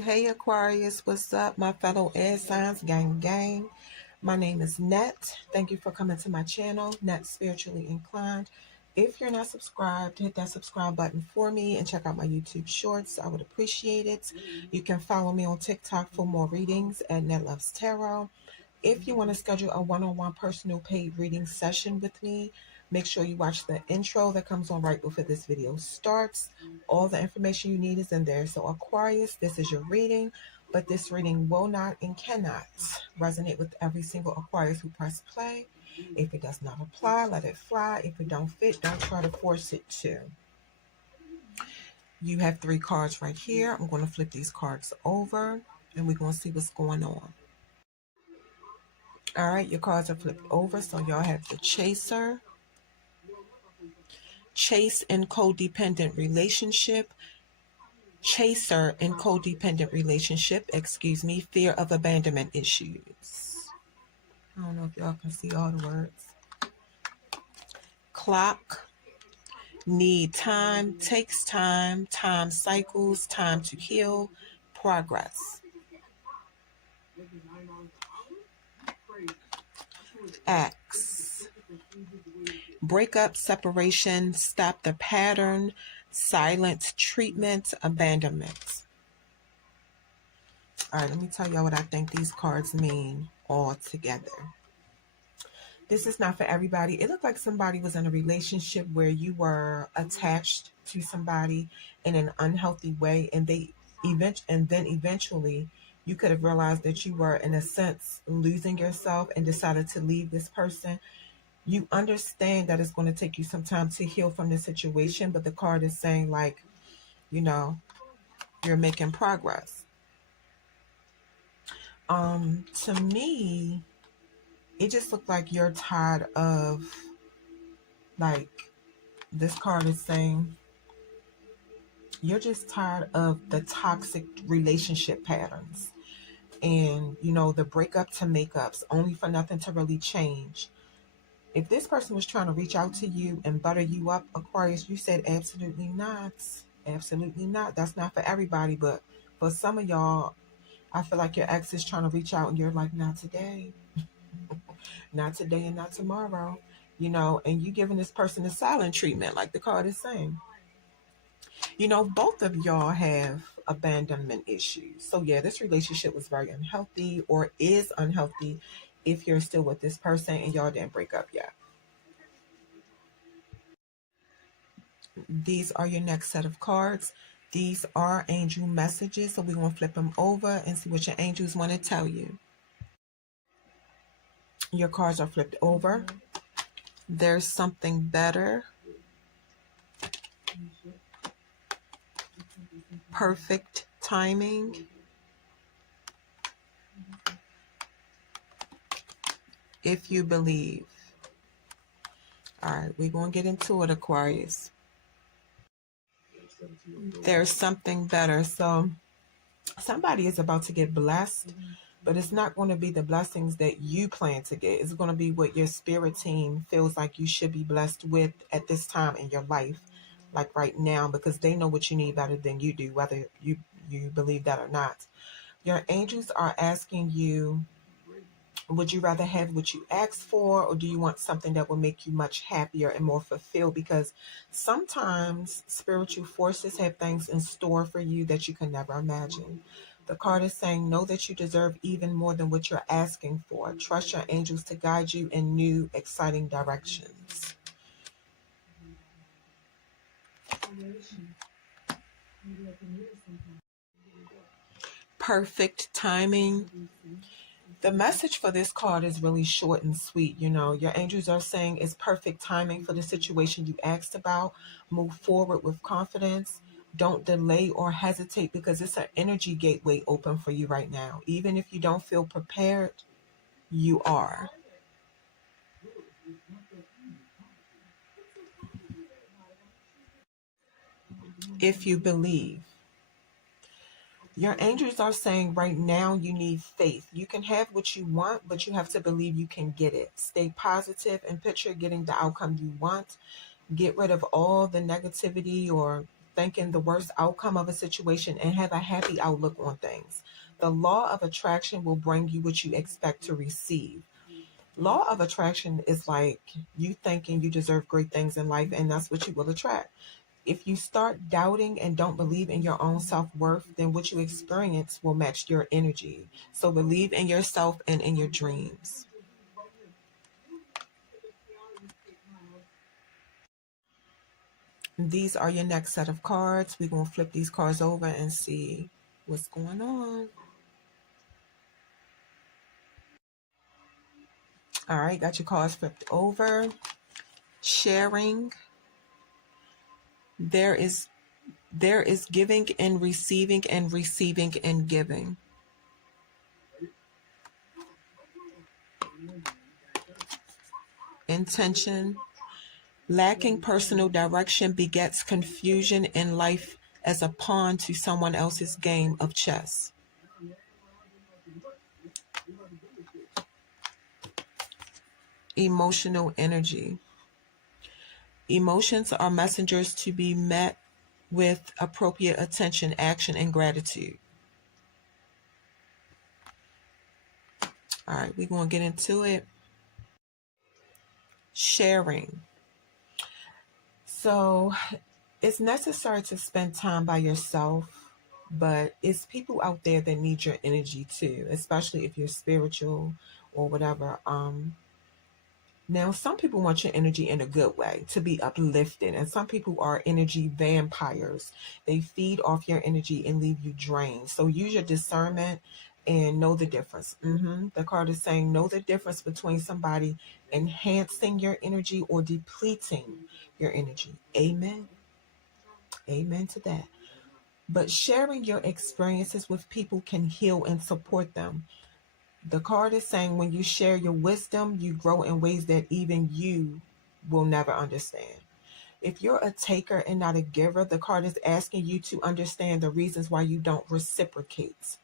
Hey Aquarius, what's up, my fellow air signs, gang. My name is Net. Thank you for coming to my channel, Net Spiritually Inclined. If you're not subscribed, hit that subscribe button for me and check out my YouTube shorts. I would appreciate it. You can follow me on TikTok for more readings at Net Loves Tarot. If you want to schedule a one-on-one personal paid reading session with me, make sure you watch the intro that comes on right before this video starts. All the information you need is in there. So Aquarius, this is your reading, but this reading will not and cannot resonate with every single Aquarius who press play. If it does not apply, let it fly. If it don't fit, don't try to force it to. You have 3 cards right here. I'm going to flip these cards over and we're going to see what's going on. All right, your cards are flipped over. So y'all have the Chaser, Chase and codependent relationship, Chaser and codependent relationship, fear of abandonment issues. I don't know if y'all can see all the words. Clock, need time, takes time, time cycles, time to heal, progress. X, breakup, separation, stop the pattern, silent treatment, abandonment. All right, let me tell y'all what I think these cards mean all together. This is not for everybody. It looked like somebody was in a relationship where you were attached to somebody in an unhealthy way, and then eventually you could have realized that you were, in a sense, losing yourself and decided to leave this person. You understand that it's going to take you some time to heal from this situation, but the card is saying, like, you know, you're making progress. To me, it just looked like you're tired of, like, this card is saying you're just tired of the toxic relationship patterns and, you know, the breakup to makeups, only for nothing to really change. If this person was trying to reach out to you and butter you up, Aquarius, you said absolutely not. Absolutely not. That's not for everybody, but for some of y'all, I feel like your ex is trying to reach out and you're like, not today. Not today and not tomorrow. You know, and you giving this person a silent treatment, like the card is saying. You know, both of y'all have abandonment issues. So yeah, this relationship was very unhealthy, or is unhealthy if you're still with this person and y'all didn't break up yet. These are your next set of cards. These are angel messages. So we're going to flip them over and see what your angels want to tell you. Your cards are flipped over. There's something better. Perfect timing. If you believe. All right, we're going to get into it, Aquarius. There's something better. So somebody is about to get blessed, but it's not going to be the blessings that you plan to get. It's going to be what your spirit team feels like you should be blessed with at this time in your life, like right now, because they know what you need better than you do, whether you believe that or not. Your angels are asking you Would you rather have what you asked for, or do you want something that will make you much happier and more fulfilled? Because sometimes spiritual forces have things in store for you that you can never imagine. The card is saying, know that you deserve even more than what you're asking for. Trust your angels to guide you in new, exciting directions. Perfect timing. The message for this card is really short and sweet. Your angels are saying it's perfect timing for the situation you asked about. Move forward with confidence. Don't delay or hesitate, because it's an energy gateway open for you right now. Even if you don't feel prepared, you are. If you believe. Your angels are saying right now you need faith. You can have what you want, but you have to believe you can get it. Stay positive and picture getting the outcome you want. Get rid of all the negativity or thinking the worst outcome of a situation, and have a happy outlook on things. The law of attraction will bring you what you expect to receive. Law of attraction is like you thinking you deserve great things in life, and that's what you will attract. If you start doubting and don't believe in your own self-worth, then what you experience will match your energy. So believe in yourself and in your dreams. These are your next set of cards. We're going to flip these cards over and see what's going on. All right, got your cards flipped over. Sharing. There is giving and receiving and giving. Intention. Lacking personal direction begets confusion in life as a pawn to someone else's game of chess. Emotional energy. Emotions are messengers to be met with appropriate attention, action, and gratitude. All right, we're going to get into it. Sharing. So it's necessary to spend time by yourself, but it's people out there that need your energy too, especially if you're spiritual or whatever. Now, some people want your energy in a good way, to be uplifted, and some people are energy vampires. They feed off your energy and leave you drained. So use your discernment and know the difference. The card is saying know the difference between somebody enhancing your energy or depleting your energy. Amen. Amen to that. But sharing your experiences with people can heal and support them. The card is saying when you share your wisdom, you grow in ways that even you will never understand. If you're a taker and not a giver, the card is asking you to understand the reasons why you don't reciprocate.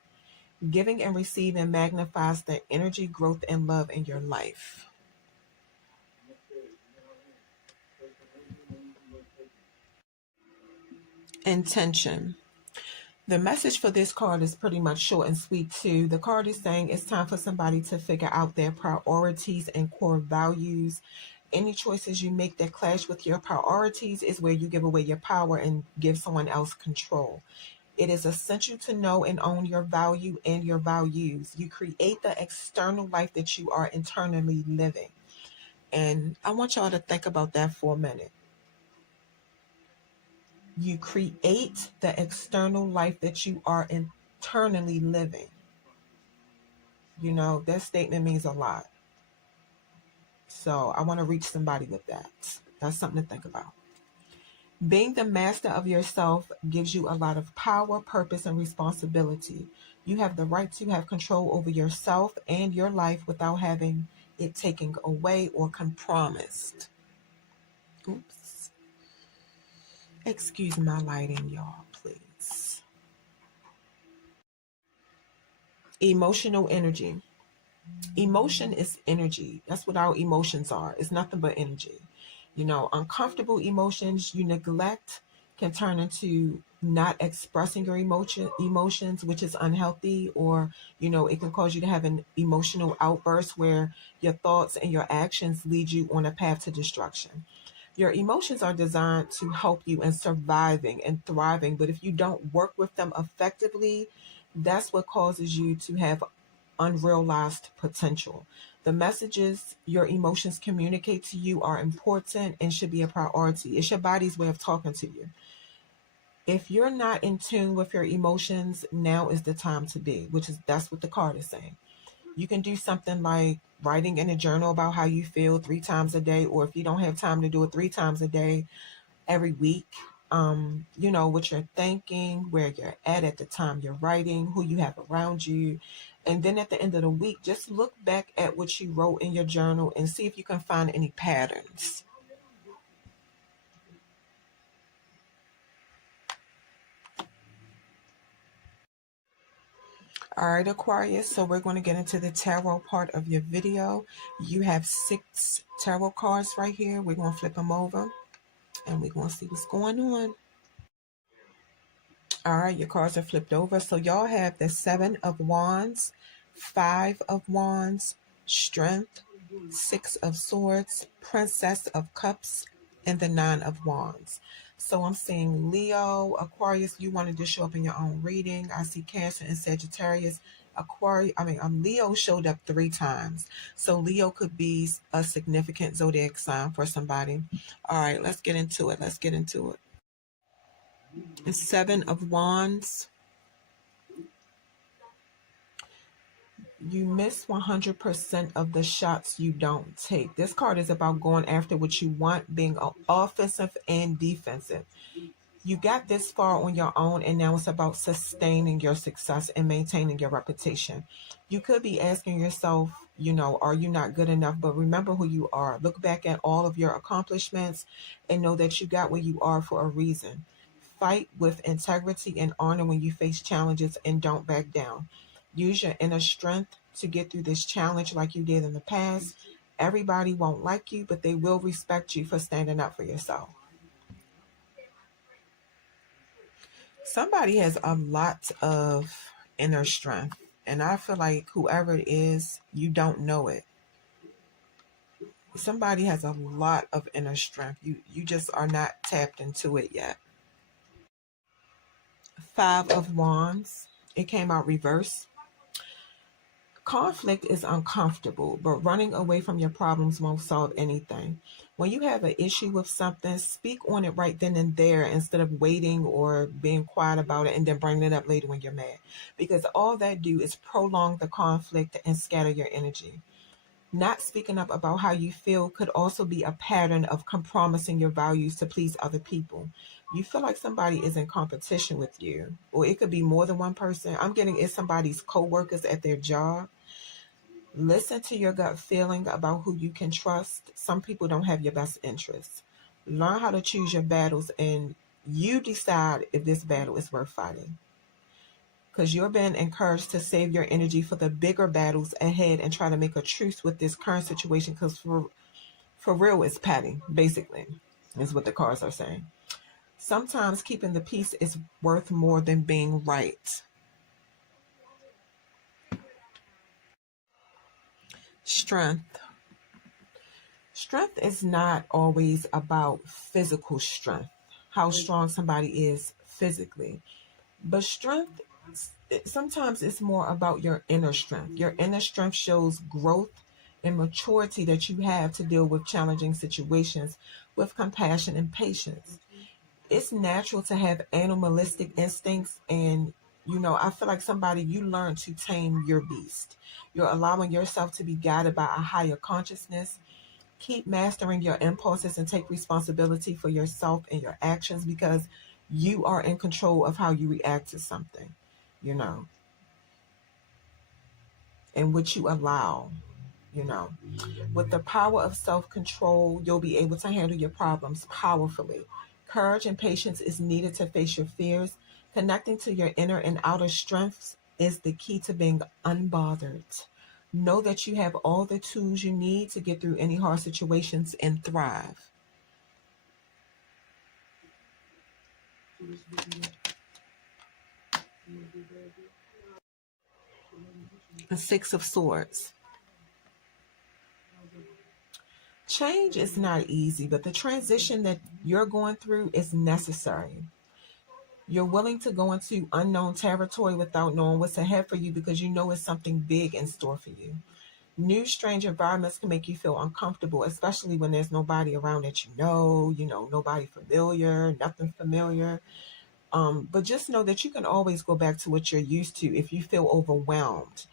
Giving and receiving magnifies the energy, growth, and love in your life. Intention. The message for this card is pretty much short and sweet too. The card is saying it's time for somebody to figure out their priorities and core values. Any choices you make that clash with your priorities is where you give away your power and give someone else control. It is essential to know and own your value and your values. You create the external life that you are internally living. And I want y'all to think about that for a minute. You create the external life that you are internally living. That statement means a lot. So I want to reach somebody with that. That's something to think about. Being the master of yourself gives you a lot of power, purpose, and responsibility. You have the right to have control over yourself and your life without having it taken away or compromised. Oops. Excuse my lighting, y'all, please. Emotional energy. Emotion is energy. That's what our emotions are. It's nothing but energy. Uncomfortable emotions you neglect, can turn into not expressing your emotions, which is unhealthy, or it can cause you to have an emotional outburst where your thoughts and your actions lead you on a path to destruction. Your emotions are designed to help you in surviving and thriving, but if you don't work with them effectively, that's what causes you to have unrealized potential. The messages your emotions communicate to you are important and should be a priority. It's your body's way of talking to you. If you're not in tune with your emotions, now is the time to be, that's what the card is saying. You can do something like writing in a journal about how you feel 3 times a day, or if you don't have time to do it 3 times a day, every week. What you're thinking, where you're at the time you're writing, who you have around you. And then at the end of the week, just look back at what you wrote in your journal and see if you can find any patterns. All right, Aquarius, so we're going to get into the tarot part of your video. You have 6 tarot cards right here. We're going to flip them over and we're going to see what's going on. All right, your cards are flipped over. So y'all have the 7 of Wands, 5 of Wands, Strength, 6 of Swords, Princess of Cups, and the 9 of Wands. So I'm seeing Leo, Aquarius, you wanted to show up in your own reading. I see Cancer and Sagittarius. Leo showed up 3 times. So Leo could be a significant zodiac sign for somebody. All right, let's get into it. The 7 of Wands. You miss 100% of the shots you don't take. This card is about going after what you want, being offensive and defensive. You got this far on your own, and now it's about sustaining your success and maintaining your reputation. You could be asking yourself, are you not good enough? But remember who you are. Look back at all of your accomplishments and know that you got where you are for a reason. Fight with integrity and honor when you face challenges, and don't back down. Use your inner strength to get through this challenge like you did in the past. Everybody won't like you, but they will respect you for standing up for yourself. Somebody has a lot of inner strength, and I feel like whoever it is, you don't know it. Somebody has a lot of inner strength. You just are not tapped into it yet. 5 of Wands. It came out reverse. Conflict is uncomfortable, but running away from your problems won't solve anything. When you have an issue with something, speak on it right then and there instead of waiting or being quiet about it and then bringing it up later when you're mad. Because all that do is prolong the conflict and scatter your energy. Not speaking up about how you feel could also be a pattern of compromising your values to please other people. You feel like somebody is in competition with you, or it could be more than one person. I'm getting it's somebody's co-workers at their job. Listen to your gut feeling about who you can trust. Some people don't have your best interests. Learn how to choose your battles, and you decide if this battle is worth fighting. Because you're being encouraged to save your energy for the bigger battles ahead and try to make a truce with this current situation, because for real, it's petty, basically, is what the cards are saying. Sometimes keeping the peace is worth more than being right. Strength. Strength is not always about physical strength, how strong somebody is physically. But strength, sometimes it's more about your inner strength. Your inner strength shows growth and maturity that you have to deal with challenging situations with compassion and patience. It's natural to have animalistic instincts, and I feel like somebody, you learn to tame your beast. You're allowing yourself to be guided by a higher consciousness. Keep mastering your impulses and take responsibility for yourself and your actions, because you are in control of how you react to something, you know, and what you allow, you know. With the power of self-control, you'll be able to handle your problems powerfully. Courage and patience is needed to face your fears. Connecting to your inner and outer strengths is the key to being unbothered. Know that you have all the tools you need to get through any hard situations and thrive. The Six of Swords. Change is not easy, but the transition that you're going through is necessary. You're willing to go into unknown territory without knowing what's ahead for you because you know it's something big in store for you. New strange environments can make you feel uncomfortable, especially when there's nobody around that nobody familiar, nothing familiar. But just know that you can always go back to what you're used to if you feel overwhelmed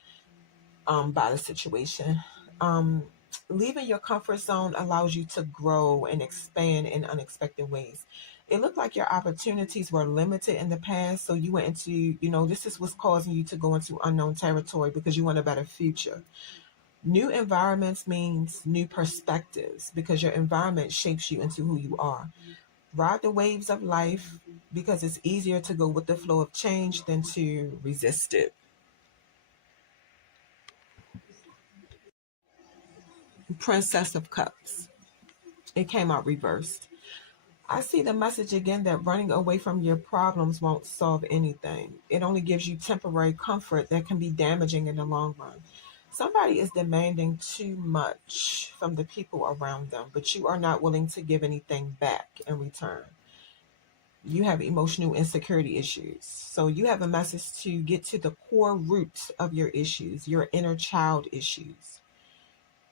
by the situation. Um, Leaving your comfort zone allows you to grow and expand in unexpected ways. It looked like your opportunities were limited in the past, so you went into, this is what's causing you to go into unknown territory because you want a better future. New environments means new perspectives because your environment shapes you into who you are. Ride the waves of life because it's easier to go with the flow of change than to resist it. Princess of Cups. It came out reversed. I see the message again that running away from your problems won't solve anything. It only gives you temporary comfort that can be damaging in the long run. Somebody is demanding too much from the people around them, but you are not willing to give anything back in return. You have emotional insecurity issues. So you have a message to get to the core roots of your issues, your inner child issues.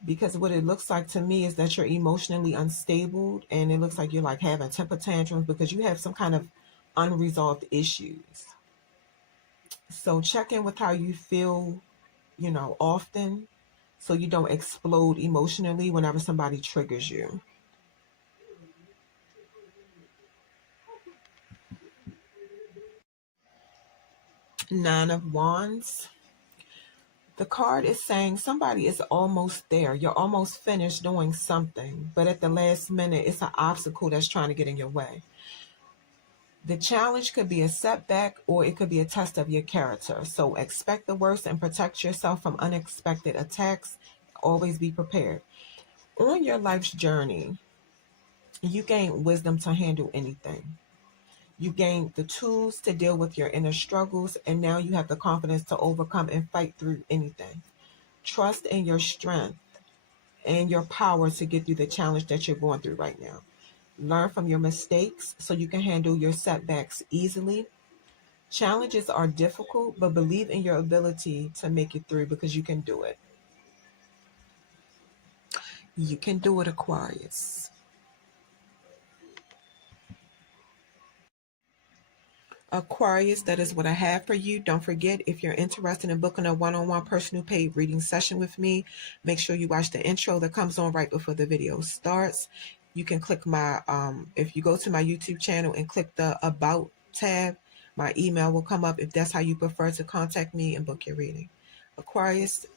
Because what it looks like to me is that you're emotionally unstable and it looks like you're like having temper tantrums because you have some kind of unresolved issues. So check in with how you feel, often so you don't explode emotionally whenever somebody triggers you. Nine of Wands. The card is saying somebody is almost there. You're almost finished doing something, but at the last minute, it's an obstacle that's trying to get in your way. The challenge could be a setback or it could be a test of your character. So expect the worst and protect yourself from unexpected attacks. Always be prepared. On your life's journey, you gain wisdom to handle anything. You gain the tools to deal with your inner struggles, and now you have the confidence to overcome and fight through anything. Trust in your strength and your power to get through the challenge that you're going through right now. Learn from your mistakes so you can handle your setbacks easily. Challenges are difficult, but believe in your ability to make it through because you can do it. You can do it, Aquarius. Aquarius, that is what I have for you. Don't forget, if you're interested in booking a one-on-one personal paid reading session with me, make sure you watch the intro that comes on right before the video starts. You can click if you go to my YouTube channel and click the About tab, my email will come up if that's how you prefer to contact me and book your reading. Aquarius,